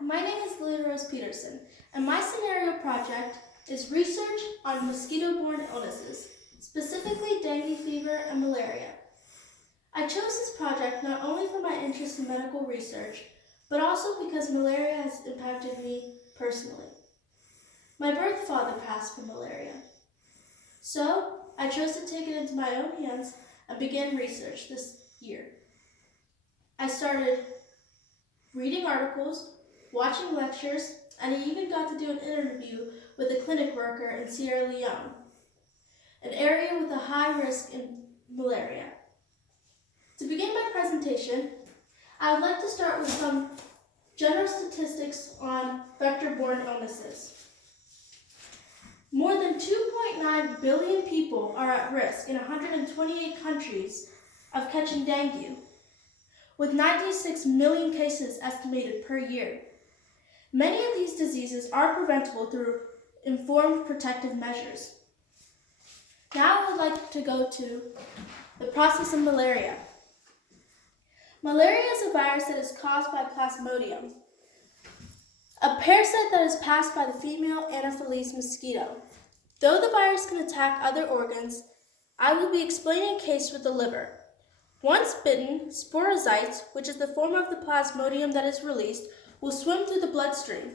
my name is Lily Rose Peterson, and my scenario project is research on mosquito-borne illnesses, specifically dengue fever and malaria. I chose this project not only for my interest in medical research, but also because malaria has impacted me personally. My birth father passed from malaria. So, I chose to take it into my own hands and begin research this year. I started reading articles, watching lectures, and I even got to do an interview with a clinic worker in Sierra Leone, an area with a high risk in malaria. To begin my presentation, I would like to start with some general statistics on vector-borne illnesses. More than 2.9 billion people are at risk in 128 countries of catching dengue, with 96 million cases estimated per year. Many of these diseases are preventable through informed protective measures. Now I would like to go to the process of malaria. Malaria is a virus that is caused by Plasmodium, a parasite that is passed by the female Anopheles mosquito. Though the virus can attack other organs, I will be explaining a case with the liver. Once bitten, sporocytes, which is the form of the Plasmodium that is released, will swim through the bloodstream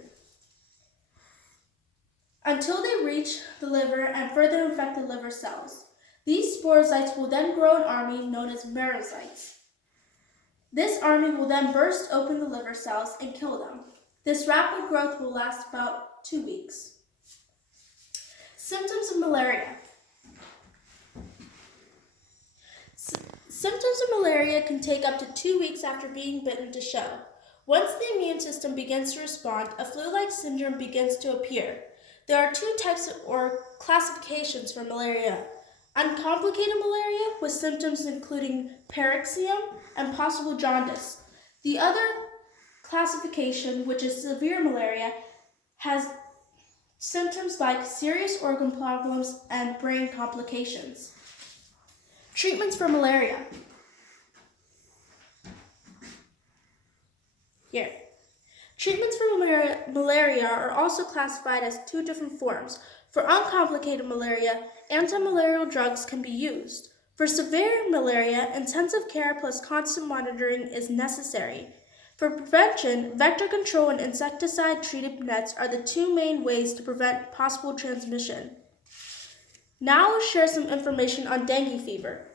until they reach the liver and further infect the liver cells. These sporocytes will then grow an army known as merocytes. This army will then burst open the liver cells and kill them. This rapid growth will last about 2 weeks. Symptoms of malaria. Symptoms of malaria can take up to 2 weeks after being bitten to show. Once the immune system begins to respond, a flu-like syndrome begins to appear. There are 2 types or classifications for malaria: uncomplicated malaria with symptoms including paroxysm and possible jaundice. The other classification, which is severe malaria, has symptoms like serious organ problems and brain complications. Treatments for malaria. Here. Treatments for malaria are also classified as 2 different forms. For uncomplicated malaria, antimalarial drugs can be used. For severe malaria, intensive care plus constant monitoring is necessary. For prevention, vector control and insecticide-treated nets are the 2 main ways to prevent possible transmission. Now I'll share some information on dengue fever.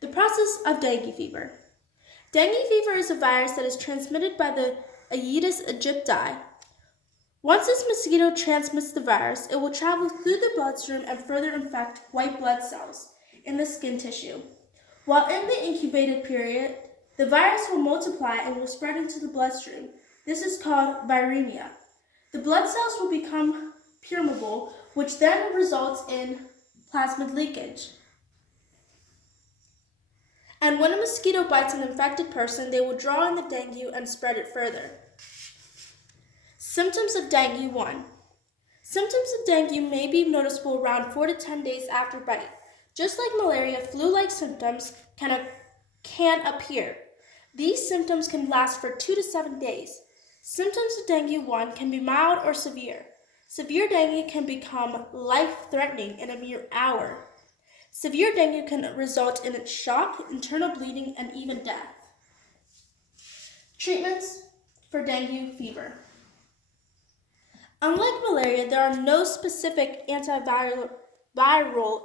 The process of dengue fever. Dengue fever is a virus that is transmitted by the Aedes aegypti. Once this mosquito transmits the virus, it will travel through the bloodstream and further infect white blood cells in the skin tissue. While in the incubated period, the virus will multiply and will spread into the bloodstream. This is called viremia. The blood cells will become permeable, which then results in plasmid leakage. And when a mosquito bites an infected person, they will draw in the dengue and spread it further. Symptoms of dengue 1. Symptoms of dengue may be noticeable around 4 to 10 days after bite. Just like malaria, flu-like symptoms can appear. These symptoms can last for 2 to 7 days. Symptoms of dengue 1 can be mild or severe. Severe dengue can become life-threatening in a mere hour. Severe dengue can result in shock, internal bleeding, and even death. Treatments for dengue fever. Unlike malaria, there are no specific antiviral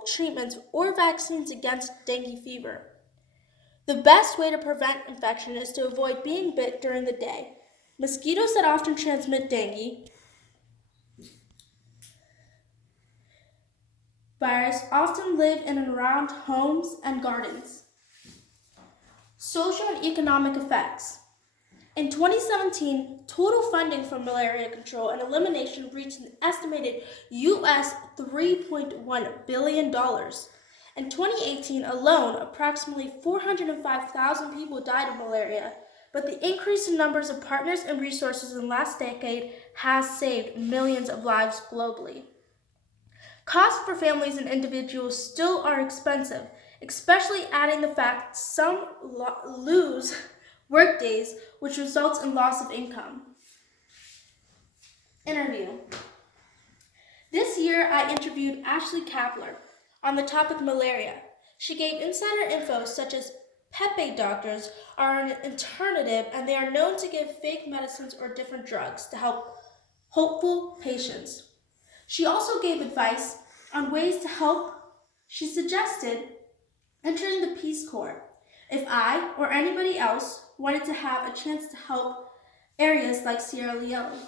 treatments or vaccines against dengue fever. The best way to prevent infection is to avoid being bit during the day. Mosquitoes that often transmit dengue virus often live in and around homes and gardens. Social and economic effects. In 2017, total funding for malaria control and elimination reached an estimated US $3.1 billion. In 2018 alone, approximately 405,000 people died of malaria, but the increase in numbers of partners and resources in the last decade has saved millions of lives globally. Costs for families and individuals still are expensive, especially adding the fact some lose work days, which results in loss of income. Interview. This year, I interviewed Ashley Kapler on the topic malaria. She gave insider info such as Pepe doctors are an alternative and they are known to give fake medicines or different drugs to help hopeful patients. She also gave advice on ways to help. She suggested entering the Peace Corps if I or anybody else wanted to have a chance to help areas like Sierra Leone.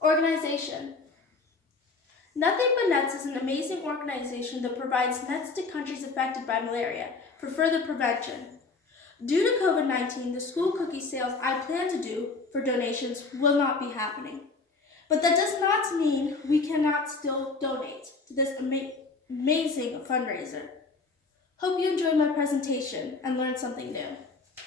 Organization. Nothing But Nets is an amazing organization that provides nets to countries affected by malaria for further prevention. Due to COVID-19, the school cookie sales I plan to do for donations will not be happening. But that does not mean we cannot still donate to this amazing fundraiser. Hope you enjoyed my presentation and learned something new.